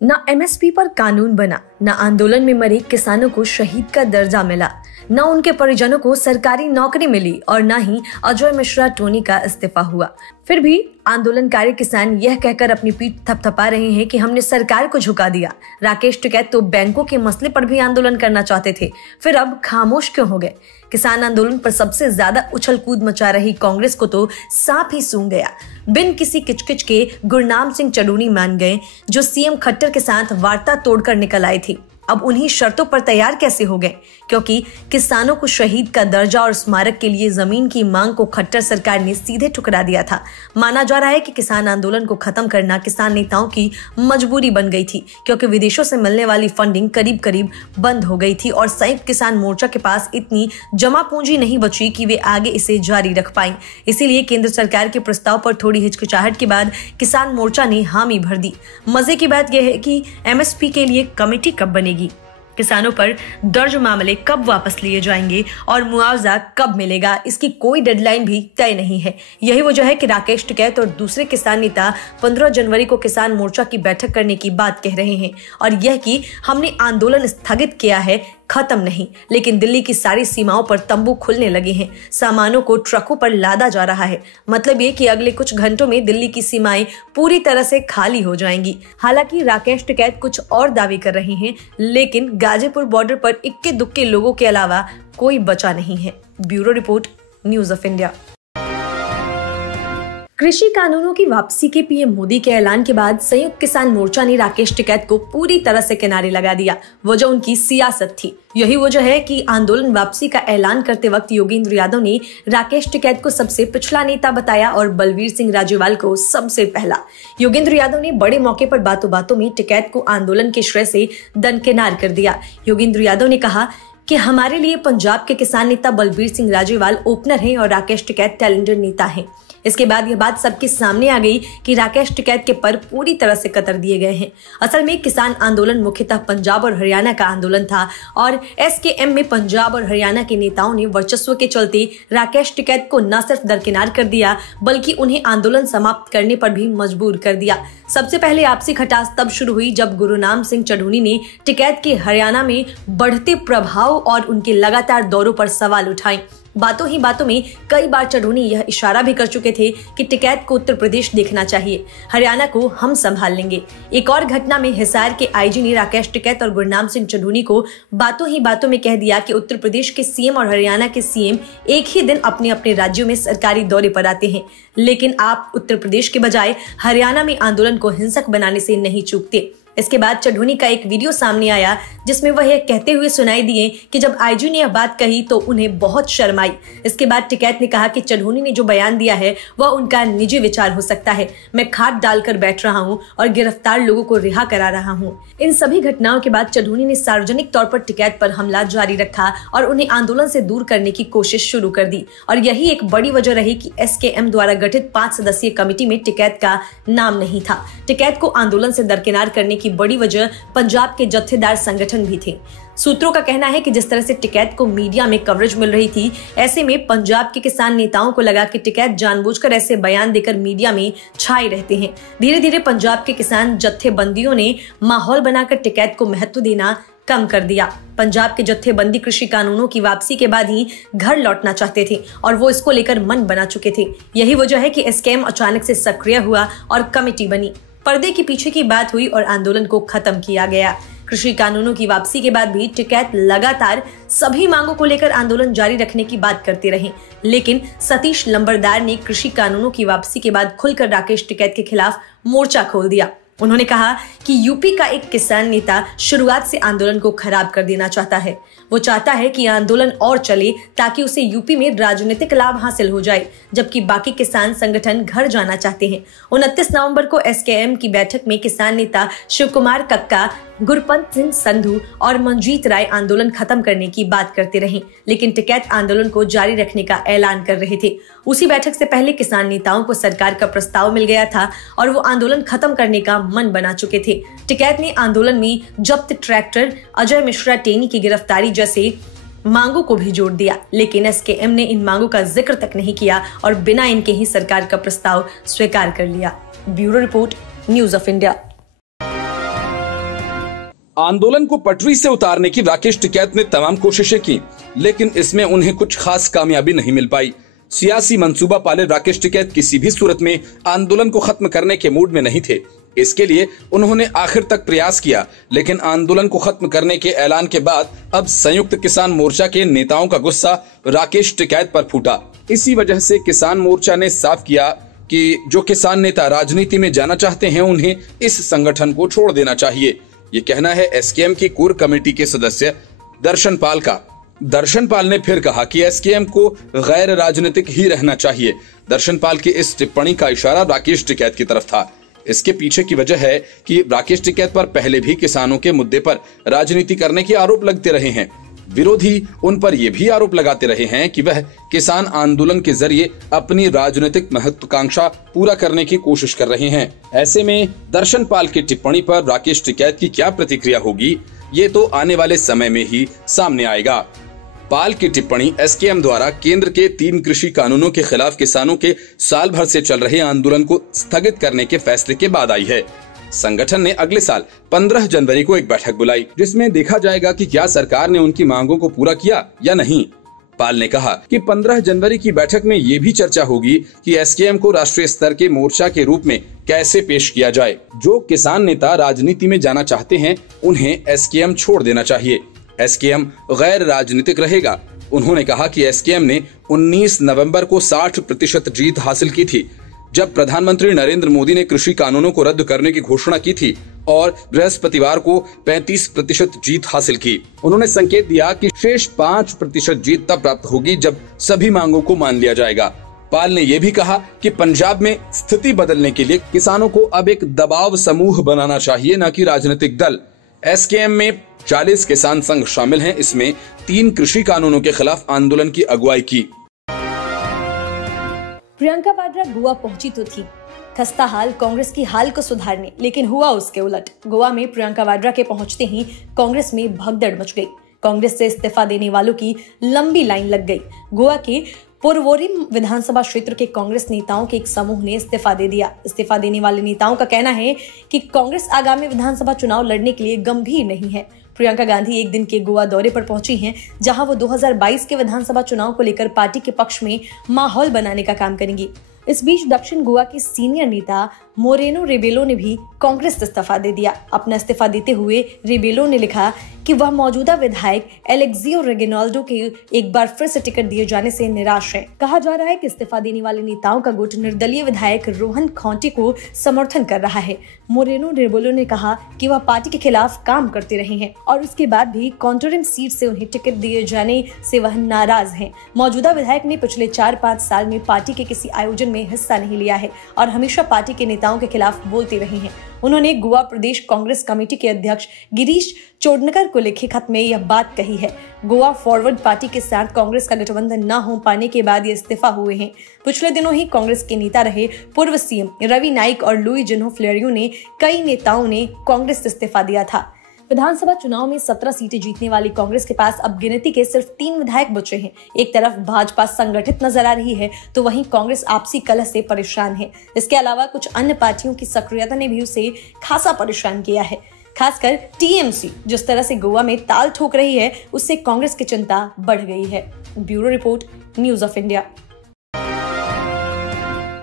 न एमएसपी पर कानून बना, न आंदोलन में मरे किसानों को शहीद का दर्जा मिला, न उनके परिजनों को सरकारी नौकरी मिली और न ही अजय मिश्रा टोनी का इस्तीफा हुआ। फिर भी आंदोलनकारी किसान यह कहकर अपनी पीठ थपथपा रहे हैं कि हमने सरकार को झुका दिया। राकेश टिकैत तो बैंकों के मसले पर भी आंदोलन करना चाहते थे, फिर अब खामोश क्यों हो गए? किसान आंदोलन पर सबसे ज्यादा उछल कूद मचा रही कांग्रेस को तो सांप ही सूंघ गया। बिन किसी किचकिच के गुरनाम सिंह चढ़ूनी मान गए, जो सीएम खट्टर के साथ वार्ता तोड़कर निकल आए थे। अब उन्हीं शर्तों पर तैयार कैसे हो गए? क्योंकि किसानों को शहीद का दर्जा और स्मारक के लिए जमीन की मांग को खट्टर सरकार ने सीधे ठुकरा दिया था। माना जा रहा है कि किसान आंदोलन को खत्म करना किसान नेताओं की मजबूरी बन गई थी, क्योंकि विदेशों से मिलने वाली फंडिंग करीब करीब बंद हो गई थी और संयुक्त किसान मोर्चा के पास इतनी जमा पूंजी नहीं बची कि वे आगे इसे जारी रख पाए। इसीलिए केंद्र सरकार के प्रस्ताव पर थोड़ी हिचकिचाहट के बाद किसान मोर्चा ने हामी भर दी। मजे की बात यह है कि एमएसपी के लिए कमेटी कब बनेगी, किसानों पर दर्ज मामले कब वापस लिए जाएंगे और मुआवजा कब मिलेगा, इसकी कोई डेडलाइन भी तय नहीं है। यही वजह है कि राकेश टिकैत और दूसरे किसान नेता 15 जनवरी को किसान मोर्चा की बैठक करने की बात कह रहे हैं, और यह कि हमने आंदोलन स्थगित किया है, खत्म नहीं। लेकिन दिल्ली की सारी सीमाओं पर तंबू खुलने लगे हैं, सामानों को ट्रकों पर लादा जा रहा है। मतलब ये कि अगले कुछ घंटों में दिल्ली की सीमाएं पूरी तरह से खाली हो जाएंगी। हालांकि राकेश टिकैत कुछ और दावे कर रहे हैं, लेकिन गाजीपुर बॉर्डर पर इक्के दुक्के लोगों के अलावा कोई बचा नहीं है। Bureau report, news of India. कृषि कानूनों की वापसी के पीएम मोदी के ऐलान के बाद संयुक्त किसान मोर्चा ने राकेश टिकैत को पूरी तरह से किनारे लगा दिया। वजह उनकी सियासत थी। यही वजह है कि आंदोलन वापसी का ऐलान करते वक्त योगेंद्र यादव ने राकेश टिकैत को सबसे पिछड़ा नेता बताया और बलवीर सिंह राजेवाल को सबसे पहला। योगेंद्र यादव ने बड़े मौके पर बातों बातों में टिकैत को आंदोलन के श्रेय से दरकिनार कर दिया। योगेंद्र यादव ने कहा कि हमारे लिए पंजाब के किसान नेता बलवीर सिंह राजेवाल ओपनर हैं और राकेश टिकैत टैलेंटेड नेता हैं। इसके बाद यह बात सबके सामने आ गई कि राकेश टिकैत के पर पूरी तरह से कतर दिए गए हैं। असल में किसान आंदोलन मुख्यतः पंजाब और हरियाणा का आंदोलन था और एसकेएम में पंजाब और हरियाणा के नेताओं ने वर्चस्व के चलते राकेश टिकैत को न सिर्फ दरकिनार कर दिया, बल्कि उन्हें आंदोलन समाप्त करने पर भी मजबूर कर दिया। सबसे पहले आपसी खटास तब शुरू हुई जब गुरनाम सिंह चढ़ूनी ने टिकैत के हरियाणा में बढ़ते प्रभाव और उनके लगातार दौरों पर सवाल उठाए। बातों ही बातों में कई बार चढ़ूनी यह इशारा भी कर चुके थे कि टिकैत को उत्तर प्रदेश देखना चाहिए, हरियाणा को हम संभाल लेंगे। एक और घटना में हिसार के आईजी ने राकेश टिकैत और गुरनाम सिंह चढ़ूनी को बातों ही बातों में कह दिया कि उत्तर प्रदेश के सीएम और हरियाणा के सीएम एक ही दिन अपने अपने राज्यों में सरकारी दौरे पर आते हैं, लेकिन आप उत्तर प्रदेश के बजाय हरियाणा में आंदोलन को हिंसक बनाने से नहीं चूकते। इसके बाद चढ़ूनी का एक वीडियो सामने आया जिसमें वह यह कहते हुए सुनाई दिए कि जब आईजी ने यह बात कही तो उन्हें बहुत शर्म आई। इसके बाद टिकैत ने कहा कि चढ़ूनी ने जो बयान दिया है वह उनका निजी विचार हो सकता है। मैं खाट डालकर बैठ रहा हूं और गिरफ्तार लोगों को रिहा करा रहा हूं। इन सभी घटनाओं के बाद चढ़ूनी ने सार्वजनिक तौर पर टिकैत पर हमला जारी रखा और उन्हें आंदोलन से दूर करने की कोशिश शुरू कर दी। और यही एक बड़ी वजह रही कि एसकेएम द्वारा गठित 5 सदस्यीय कमेटी में टिकैत का नाम नहीं था। टिकैत को आंदोलन से दरकिनार करने की बड़ी वजह पंजाब के जत्थेदार संगठन भी थे। सूत्रों का कहना है कि जिस तरह से टिकैत को मीडिया में कवरेज मिल रही थी, ऐसे में पंजाब के किसान नेताओं को लगा कि टिकैत जानबूझकर ऐसे बयान देकर मीडिया में छाए रहते हैं। धीरे धीरे पंजाब के किसान जत्थेबंदियों ने माहौल बनाकर टिकैत को महत्व देना कम कर दिया। पंजाब के जत्थेबंदी कृषि कानूनों की वापसी के बाद ही घर लौटना चाहते थे और वो इसको लेकर मन बना चुके थे। यही वजह है कि एसकेएम अचानक से सक्रिय हुआ और कमेटी बनी। पर्दे के पीछे की बात हुई और आंदोलन को खत्म किया गया। कृषि कानूनों की वापसी के बाद भी टिकैत लगातार सभी मांगों को लेकर आंदोलन जारी रखने की बात करते रहे, लेकिन सतीश लंबरदार ने कृषि कानूनों की वापसी के बाद खुलकर राकेश टिकैत के खिलाफ मोर्चा खोल दिया। उन्होंने कहा कि यूपी का एक किसान नेता शुरुआत से आंदोलन को खराब कर देना चाहता है। वो चाहता है कि आंदोलन और चले ताकि उसे यूपी में राजनीतिक लाभ हासिल हो जाए, जबकि बाकी किसान संगठन घर जाना चाहते हैं। 29 नवंबर को एसकेएम की बैठक में किसान नेता शिव कुमार कक्का, गुरपंत सिंह संधू और मंजीत राय आंदोलन खत्म करने की बात करते रहे, लेकिन टिकैत आंदोलन को जारी रखने का ऐलान कर रहे थे। उसी बैठक से पहले किसान नेताओं को सरकार का प्रस्ताव मिल गया था और वो आंदोलन खत्म करने का मन बना चुके थे। टिकैत ने आंदोलन में जब्त ट्रैक्टर, अजय मिश्रा टेनी की गिरफ्तारी जैसे मांगों को भी जोड़ दिया, लेकिन एसकेएम ने इन मांगों का जिक्र तक नहीं किया और बिना इनके ही सरकार का प्रस्ताव स्वीकार कर लिया। Bureau report, news of India. आंदोलन को पटरी से उतारने की राकेश टिकैत ने तमाम कोशिशें की, लेकिन इसमें उन्हें कुछ खास कामयाबी नहीं मिल पाई। सियासी मंसूबा पाले राकेश टिकैत किसी भी सूरत में आंदोलन को खत्म करने के मूड में नहीं थे। इसके लिए उन्होंने आखिर तक प्रयास किया, लेकिन आंदोलन को खत्म करने के ऐलान के बाद अब संयुक्त किसान मोर्चा के नेताओं का गुस्सा राकेश टिकैत पर फूटा। इसी वजह से किसान मोर्चा ने साफ किया कि जो किसान नेता राजनीति में जाना चाहते हैं उन्हें इस संगठन को छोड़ देना चाहिए। ये कहना है एसकेएम की कोर कमेटी के सदस्य दर्शन पाल का। दर्शन पाल ने फिर कहा कि एसकेएम को गैर राजनीतिक ही रहना चाहिए। दर्शन पाल की इस टिप्पणी का इशारा राकेश टिकैत की तरफ था। इसके पीछे की वजह है कि राकेश टिकैत पर पहले भी किसानों के मुद्दे पर राजनीति करने के आरोप लगते रहे हैं। विरोधी उन पर यह भी आरोप लगाते रहे हैं कि वह किसान आंदोलन के जरिए अपनी राजनीतिक महत्वाकांक्षा पूरा करने की कोशिश कर रहे हैं। ऐसे में दर्शन पाल की टिप्पणी पर राकेश टिकैत की क्या प्रतिक्रिया होगी, ये तो आने वाले समय में ही सामने आएगा। पाल की टिप्पणी एसकेएम द्वारा केंद्र के 3 कृषि कानूनों के खिलाफ किसानों के साल भर से चल रहे आंदोलन को स्थगित करने के फैसले के बाद आई है। संगठन ने अगले साल 15 जनवरी को एक बैठक बुलाई, जिसमें देखा जाएगा कि क्या सरकार ने उनकी मांगों को पूरा किया या नहीं। पाल ने कहा कि 15 जनवरी की बैठक में ये भी चर्चा होगी कि एसकेएम को राष्ट्रीय स्तर के मोर्चा के रूप में कैसे पेश किया जाए। जो किसान नेता राजनीति में जाना चाहते हैं उन्हें एसकेएम छोड़ देना चाहिए। एसकेएम गैर राजनीतिक रहेगा। उन्होंने कहा कि एसकेएम ने 19 नवंबर को 60% जीत हासिल की थी, जब प्रधानमंत्री नरेंद्र मोदी ने कृषि कानूनों को रद्द करने की घोषणा की थी, और बृहस्पतिवार को 35% जीत हासिल की। उन्होंने संकेत दिया कि शेष 5% जीत तब प्राप्त होगी जब सभी मांगों को मान लिया जाएगा। पाल ने यह भी कहा कि पंजाब में स्थिति बदलने के लिए किसानों को अब एक दबाव समूह बनाना चाहिए, न कि राजनीतिक दल। एसकेएम में 40 किसान संघ शामिल हैं। इसमें 3 कृषि कानूनों के खिलाफ आंदोलन की अगुवाई की। प्रियंका वाड्रा गोवा पहुंची तो थी खस्ता हाल कांग्रेस की हाल को सुधारने, लेकिन हुआ उसके उलट। गोवा में प्रियंका वाड्रा के पहुंचते ही कांग्रेस में भगदड़ मच गई। कांग्रेस से इस्तीफा देने वालों की लंबी लाइन लग गई। गोवा के पोरवोरिम विधानसभा क्षेत्र के कांग्रेस नेताओं के एक समूह ने इस्तीफा दे दिया। इस्तीफा देने वाले नेताओं का कहना है कि कांग्रेस आगामी विधानसभा चुनाव लड़ने के लिए गंभीर नहीं है। प्रियंका गांधी एक दिन के गोवा दौरे पर पहुंची हैं, जहां वो 2022 के विधानसभा चुनाव को लेकर पार्टी के पक्ष में माहौल बनाने का काम करेंगी। इस बीच दक्षिण गोवा के सीनियर नेता मोरेनो रेबेलो ने भी कांग्रेस इस्तीफा दे दिया। अपना इस्तीफा देते हुए रेबेलो ने लिखा कि वह मौजूदा विधायक एलेक्सियो रेगिनाल्डो के एक बार फिर से टिकट दिए जाने से निराश है। कहा जा रहा है कि इस्तीफा देने वाले नेताओं का गुट निर्दलीय विधायक रोहन खौंटे को समर्थन कर रहा है। मोरेनो रेबेलो ने कहा कि वह पार्टी के खिलाफ काम करते रहे हैं और उसके बाद भी कॉन्टोरिम सीट से उन्हें टिकट दिए जाने से वह नाराज हैं। मौजूदा विधायक ने पिछले 4-5 साल में पार्टी के किसी आयोजन में हिस्सा नहीं लिया है और हमेशा पार्टी के नेताओं के खिलाफ बोलते रहे हैं। उन्होंने गोवा प्रदेश कांग्रेस कमेटी के अध्यक्ष गिरीश चोडनकर को लिखे खत में यह बात कही है। गोवा फॉरवर्ड पार्टी के साथ कांग्रेस का गठबंधन न हो पाने के बाद ये इस्तीफा हुए हैं। पिछले दिनों ही कांग्रेस के नेता रहे पूर्व सीएम रवि नाइक और लुई जिन्हो फ्लेरियो ने कई नेताओं ने कांग्रेस इस्तीफा दिया था। विधानसभा चुनाव में 17 सीटें जीतने वाली कांग्रेस के पास अब गिनती के सिर्फ 3 विधायक बचे हैं। एक तरफ भाजपा संगठित नजर आ रही है, तो वहीं कांग्रेस आपसी कलह से परेशान है। इसके अलावा कुछ अन्य पार्टियों की सक्रियता ने भी उसे खासा परेशान किया है। खासकर टीएमसी जिस तरह से गोवा में ताल ठोक रही है, उससे कांग्रेस की चिंता बढ़ गई है। Bureau report, news of India.